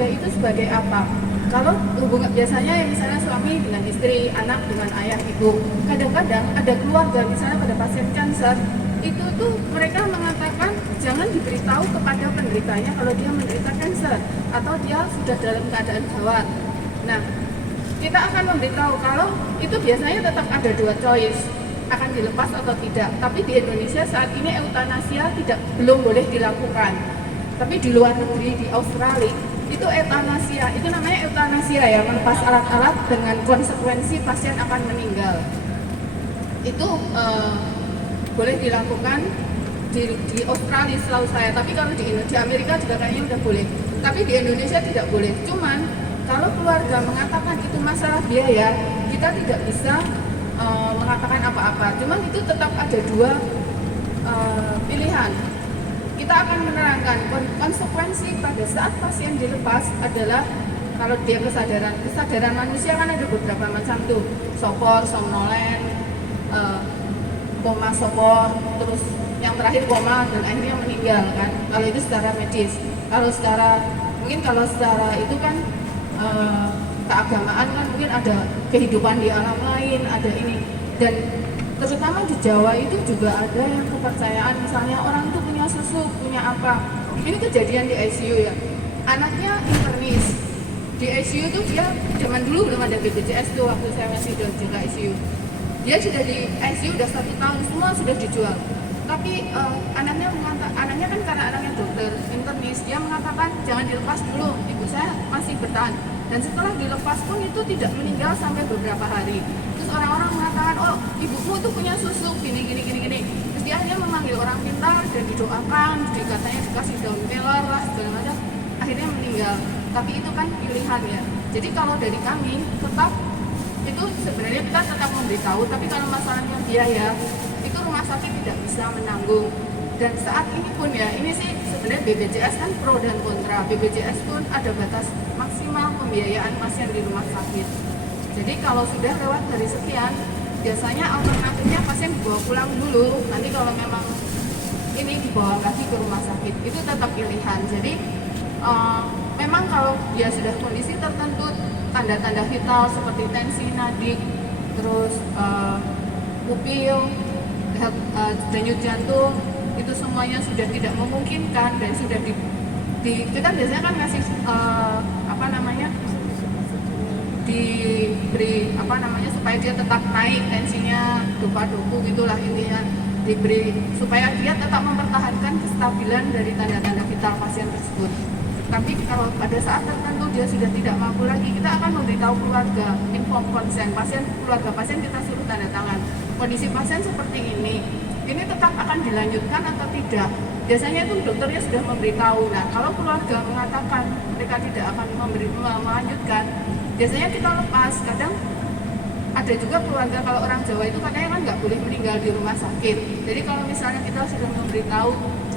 keluarga itu sebagai apa? Kalau hubungan biasanya yang misalnya suami dengan istri, anak dengan ayah ibu, kadang-kadang ada keluarga misalnya pada pasien kanker, itu tuh mereka mengatakan jangan diberitahu kepada penderitanya kalau dia menderita kanker atau dia sudah dalam keadaan gawat. Nah, kita akan memberitahu kalau itu biasanya tetap ada dua choice, akan dilepas atau tidak. Tapi di Indonesia saat ini eutanasia belum boleh dilakukan. Tapi di luar negeri, di Australia, itu eutanasia, itu namanya eutanasia ya, melepas alat-alat dengan konsekuensi pasien akan meninggal. Itu boleh dilakukan di Australia selalu saya, tapi kalau di Amerika juga kayaknya udah boleh. Tapi di Indonesia tidak boleh. Cuman kalau keluarga mengatakan itu masalah biaya, kita tidak bisa mengatakan apa-apa. Cuman itu tetap ada dua pilihan. Kita akan menerangkan konsekuensi pada saat pasien dilepas adalah kalau dia kesadaran manusia kan ada beberapa macam tuh, sopor, somnolen, koma sopor, terus yang terakhir koma dan akhirnya meninggal kan. Kalau itu secara medis. Kalau secara itu kan keagamaan kan mungkin ada kehidupan di alam lain, ada ini. Dan terutama di Jawa itu juga ada yang kepercayaan misalnya orang itu punya susu, punya apa. Ini kejadian di ICU ya. Anaknya internis. Di ICU itu dia zaman dulu belum ada BPJS tuh waktu saya masih jaga ICU. Dia sudah di ICU udah 1 tahun, semua sudah dijual. Tapi anaknya kan karena anaknya dokter internis, dia mengatakan jangan dilepas dulu, ibu saya masih bertahan. Dan setelah dilepas pun itu tidak meninggal sampai beberapa hari. Terus orang-orang mengatakan, oh ibumu itu punya susu, gini. Terus dia hanya memanggil orang pintar dan didoakan, katanya dikasih daun kelor lah segala macam. Akhirnya meninggal. Tapi itu kan pilihan ya. Jadi kalau dari kami tetap itu sebenarnya kita tetap memberitahu, tapi kalau masalahnya biaya itu rumah sakit tidak bisa menanggung. Dan saat ini pun ya, ini sih sebenarnya BPJS kan pro dan kontra. BPJS pun ada batas maksimal pembiayaan pasien di rumah sakit. Jadi kalau sudah lewat dari sekian, biasanya alternatifnya pasien dibawa pulang dulu. Nanti kalau memang ini dibawa lagi ke rumah sakit, itu tetap pilihan. Jadi memang kalau dia sudah kondisi tertentu, tanda-tanda vital seperti tensi, nadi, terus pupil, denyut jantung, itu semuanya sudah tidak memungkinkan dan sudah kita biasanya kan ngasih diberi supaya dia tetap naik tensinya, dopa-dopu gitulah intinya, diberi supaya dia tetap mempertahankan kestabilan dari tanda-tanda vital pasien tersebut. Tapi kalau pada saat tertentu dia sudah tidak mampu lagi, kita akan memberitahu keluarga, inform consent, keluarga pasien kita suruh tanda tangan. Kondisi pasien seperti ini tetap akan dilanjutkan atau tidak. Biasanya itu dokternya sudah memberitahu. Nah, kalau keluarga mengatakan mereka tidak akan melanjutkan, biasanya kita lepas. Kadang ada juga keluarga, kalau orang Jawa itu katanya kan nggak boleh meninggal di rumah sakit. Jadi kalau misalnya kita sudah memberitahu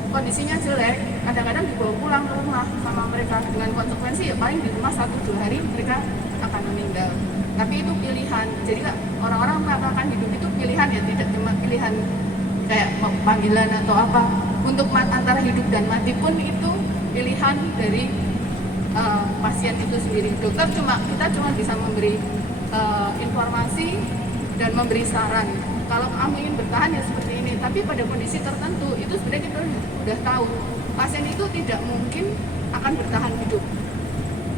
kondisinya jelek, kadang-kadang dibawa pulang ke rumah sama mereka dengan konsekuensi ya paling di rumah 1-2 hari mereka akan meninggal. Tapi itu pilihan. Jadi orang-orang mengatakan hidup itu pilihan ya, tidak cuma pilihan kayak panggilan atau apa. Untuk antara hidup dan mati pun itu pilihan dari pasien itu sendiri. Kita cuma bisa memberi informasi dan memberi saran. Kalau kamu ingin bertahan ya seperti ini, tapi pada kondisi tertentu itu sebenarnya kita sudah tahu pasien itu tidak mungkin akan bertahan hidup.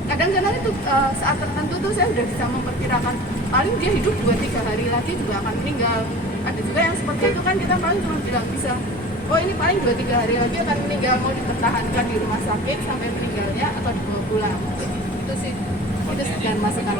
Kadang-kadang itu saat tertentu tuh saya sudah bisa memperkirakan paling dia hidup 2-3 hari lagi juga akan meninggal. Ada juga yang seperti itu kan kita paling cuma bilang bisa, oh ini paling 2-3 hari lagi akan meninggal, mau dipertahankan di rumah sakit sampai meninggalnya atau dibawa pulang. Itu sih, itu sekian masukan.